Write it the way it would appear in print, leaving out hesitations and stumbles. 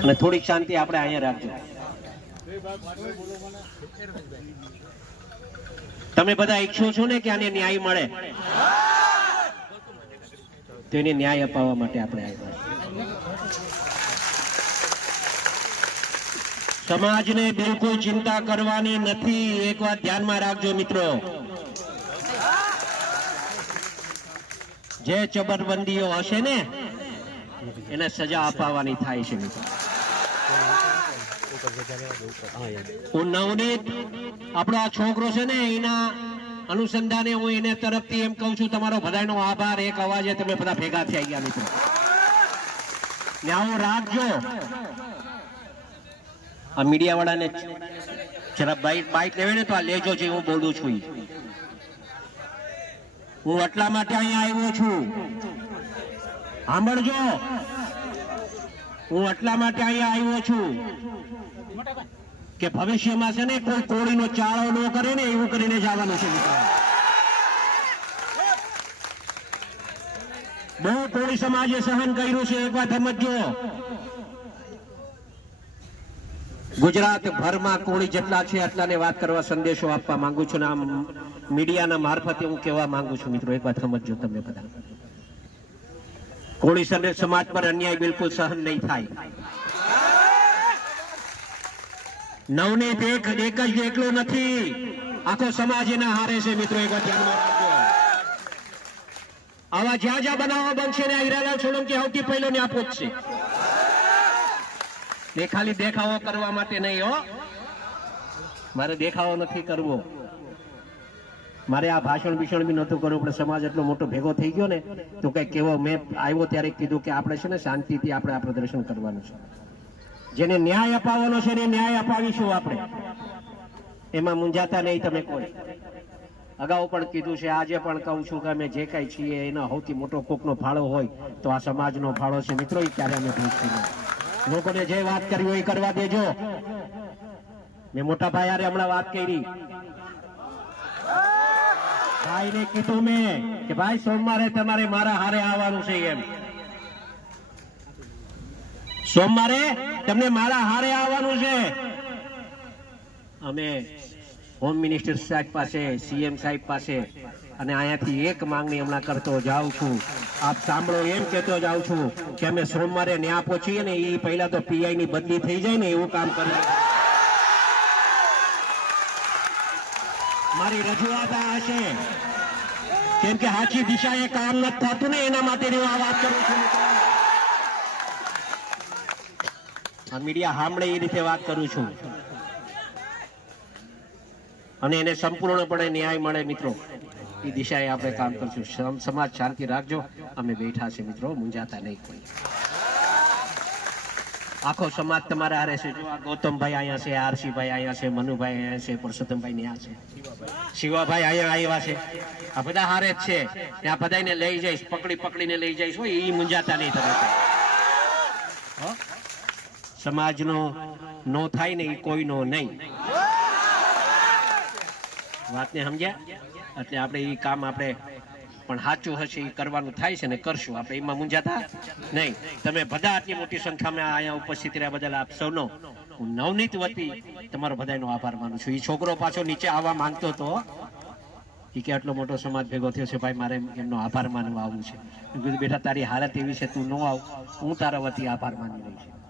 અને થોડીક શાંતિ આપણે અહીંયા રાખજો. તમે બધા ઈચ્છો છો ને કે આને ન્યાય મળે, તો એને ન્યાય અપાવવા માટે આપણે આવ્યા છીએ. સમાજને બિલકુલ ચિંતા કરવાની નથી. એક વાત ધ્યાનમાં રાખજો મિત્રો, જે ચબરબંધીઓ હશે ને એને સજા અપાવવાની થાય છે મિત્રો. હું નવનીત આપણો આ છોકરો છે ને એના અનુસંધાને હું એને તરફથી એમ કહું છું, તમારો બધાનો આભાર. એક અવાજે તમે બધા ભેગા થઈ ગયા મિત્રો. ને આવું રાખજો. આ મીડિયા વાળાને જરા બાઈટ લેવે ને તો આ લેજો જે હું બોલું છું. હું એટલા માટે અહીંયા આવ્યો છું, સાંભળજો. હું એટલા માટે અહીંયા આવ્યો છું કે ભવિષ્યમાં છે ને કોઈ કોળીનો ચાળો ન કરે ને એવું કરીને જવાનું છે મિત્રો. બહુ કોળી સમાજે સહન કર્યું છે. એક વાત સમજો, ગુજરાત ભરમાં કોળી જેટલા છે એટલાને વાત કરવા સંદેશો આપવા માંગુ છું. આમ મીડિયાના મારફતે હું કહેવા માંગુ છું મિત્રો, એક વાત સમજો તમે બધા. કોળી સમાજ પર અન્યાય બિલકુલ સહન નહીં થાય. નવનીત એક જ એકલો નથી, આખો સમાજ એના હારે છે મિત્રો. એક વાત ધ્યાનમાં રાખજો. આવા જ્યાં જ્યાં બનાવવા બનશે ને હીરાલાલ સોલંકી સૌથી પહેલો ને આપો જ છે. એ ખાલી દેખાવો કરવા માટે નહીં હો, મારે દેખાવો નથી કરવો. મારે આ ભાષણ બી નહોતું કરવું, પણ સમાજ એટલો મોટો ભેગો થઈ ગયો ને તો કઈ કેવો. મેં આવ્યો ત્યારે કીધું કે આપણે છે ને શાંતિથી આપણે આ પ્રદર્શન કરવાનું છે. જેને ન્યાય અપાવવાનો છે એને ન્યાય અપાવીશું આપણે, એમાં મૂંઝાતા નહીં તમે કોઈ. અગાઉ પણ કીધું છે, આજે પણ કહું છું કે અમે જે કઈ છીએ એનો સૌથી મોટો કોકનો ફાળો હોય તો આ સમાજનો ફાળો છે મિત્રો. એ ક્યારે અમે ભૂલશું નહીં. લોકોને જે વાત કરવી હોય એ કરવા દેજો. મેં મોટા ભાઈ યારે હમણાં વાત કરી, ભાઈને કીધું મેં કે ભાઈ સોમવારે તમારે મારા હારે આવવાનું છે. એમ સોમવારે તમને મારા હારે આવવાનું છે. અમે હોમ મિનિસ્ટર સાહેબ પાસે, સીએમ સાહેબ પાસે અને અહીંયાથી એક માંગણી હમણાં કરતો જાઉં છું. આપ સાંભળો, એમ કહેતો જાઉં છું કે અમે સોમવારે ન્યા પહોંચીએ ને એ પહેલા તો પીઆઈ ની બદલી થઈ જાય ને એવું કામ કરીએ. મારી રજૂઆત આ હશે, કેમ કે સાચી દિશાએ કામ નથી થતું ને એના માટે હું આ વાત કરું છું. આ મીડિયા સાંભળે એ રીતે વાત કરું છું અને એને સંપૂર્ણપણે ન્યાય મળે મિત્રો એ દિશાએ આપણે કામ કરશું. સમાજ શાંતિ રાખજો, અમે બેઠા છે મિત્રો, મૂંઝાતા નહીં કોઈ. આખો સમાજ તમારા હારે છે. જો આ ગૌતમભાઈ અહીંયા છે, આરસીભાઈ અહીંયા છે, મનુભાઈ અહીંયા છે, પુરુષોત્તમભાઈ ત્યાં છે, શિવાભાઈ અહીંયા આવ્યા છે. આ બધા હારે જ છે. આ બધાને લઈ જઈશ, પકડીને લઈ જઈશ. હોય એ મૂંઝાતા નહીં તમે. સમાજનો નો થાય ને એ કોઈનો નહીં. વાતને સમજ્યા? એટલે આપણે એ કામ આપણે પણ સાચું હશે એ કરવાનું થાય છે ને કરશું આપણે, એમાં મૂંઝાતા નહીં. તમે બધા આટલી મોટી સંખ્યામાં અહીંયા ઉપસ્થિત રહ્યા બદલ આપ સૌનો હું નવનીત વતી તમારો બધાનો આભાર માનું છું. એ છોકરો પાછો નીચે આવવા માંગતો હતો, એ કે આટલો મોટો સમાજ ભેગો થયો છે ભાઈ, મારે એમનો આભાર માનવા આવવું છે. બેટા તારી હાલત એવી છે, તું ન આવ, હું તારા વતી આભાર માની રહી છું.